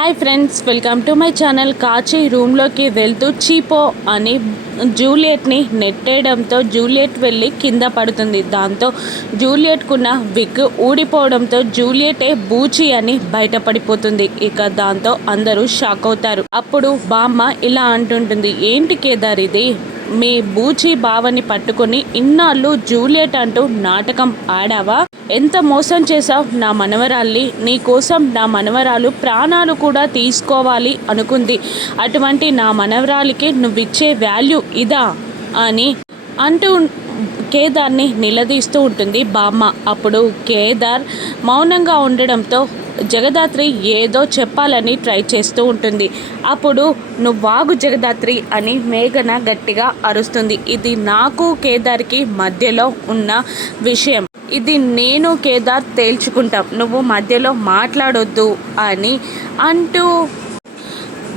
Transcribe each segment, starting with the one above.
Hi friends, welcome to my channel. కాచి రూమ్లోకి వెళ్తూ చీపో అని జూలియట్ని నెట్టేయడంతో జూలియట్ వెళ్ళి కింద పడుతుంది. దాంతో జూలియట్కున్న విగ్ ఊడిపోవడంతో జూలియటే బూచి అని బయటపడిపోతుంది. ఇక దాంతో అందరూ షాక్ అవుతారు. అప్పుడు బామ్మ ఇలా అంటుంటుంది, ఏంటి కేదార్ ఇది, మీ బూచి బావని పట్టుకొని ఇన్నాళ్ళు జూలియట్ అంటూ నాటకం ఆడావా? ఎంత మోసం చేశావు నా మనవరాల్ని. నీ కోసం నా మనవరాలు ప్రాణాలు కూడా తీసుకోవాలి అనుకుంది. అటువంటి నా మనవరాలికి నువ్విచ్చే వాల్యూ ఇదా అని అంటూ కేదార్ని నిలదీస్తూ ఉంటుంది బామ్మ. అప్పుడు కేదార్ మౌనంగా ఉండడంతో జగదాత్రి ఏదో చెప్పాలని ట్రై చేస్తూ ఉంటుంది. అప్పుడు నువ్వాగు జగదాత్రి అని మేఘన గట్టిగా అరుస్తుంది. ఇది నాకు కేదార్కి మధ్యలో ఉన్న విషయం. ఇది నేను కేదార్ తేల్చుకుంటాం, నువ్వు మధ్యలో మాట్లాడొద్దు అని అంటూ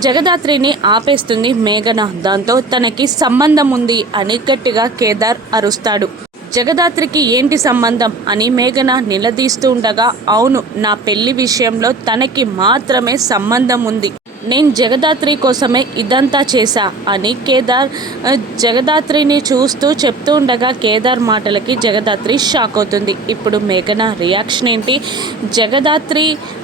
జగదాత్రిని ఆపేస్తుంది మేఘన. దాంతో తనకి సంబంధం ఉంది అని గట్టిగా కేదార్ అరుస్తాడు. జగదాత్రికి ఏంటి సంబంధం అని మేఘన నిలదీస్తూ ఉండగా, అవును, నా పెళ్లి విషయంలో తనకి మాత్రమే సంబంధం ఉంది. నేను జగదాత్రి కోసమే ఇదంతా చేశా అని కేదార్ జగదాత్రిని చూస్తూ చెప్తూ ఉండగా కేదార్ మాటలకి జగదాత్రి షాక్ అవుతుంది. ఇప్పుడు మేఘన రియాక్షన్ ఏంటి? జగదాత్రికి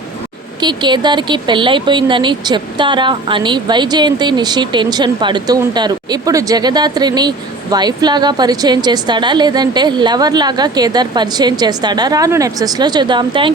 కేదార్కి పెళ్ళైపోయిందని చెప్తారా అని వైజయంతి నిషి టెన్షన్ పడుతూ ఉంటారు. ఇప్పుడు జగదాత్రిని వైఫ్ లాగా పరిచయం చేస్తాడా లేదంటే లవర్ లాగా కేదార్ పరిచయం చేస్తాడా? రాను ఎపిసోడ్స్లో చూద్దాం. థ్యాంక్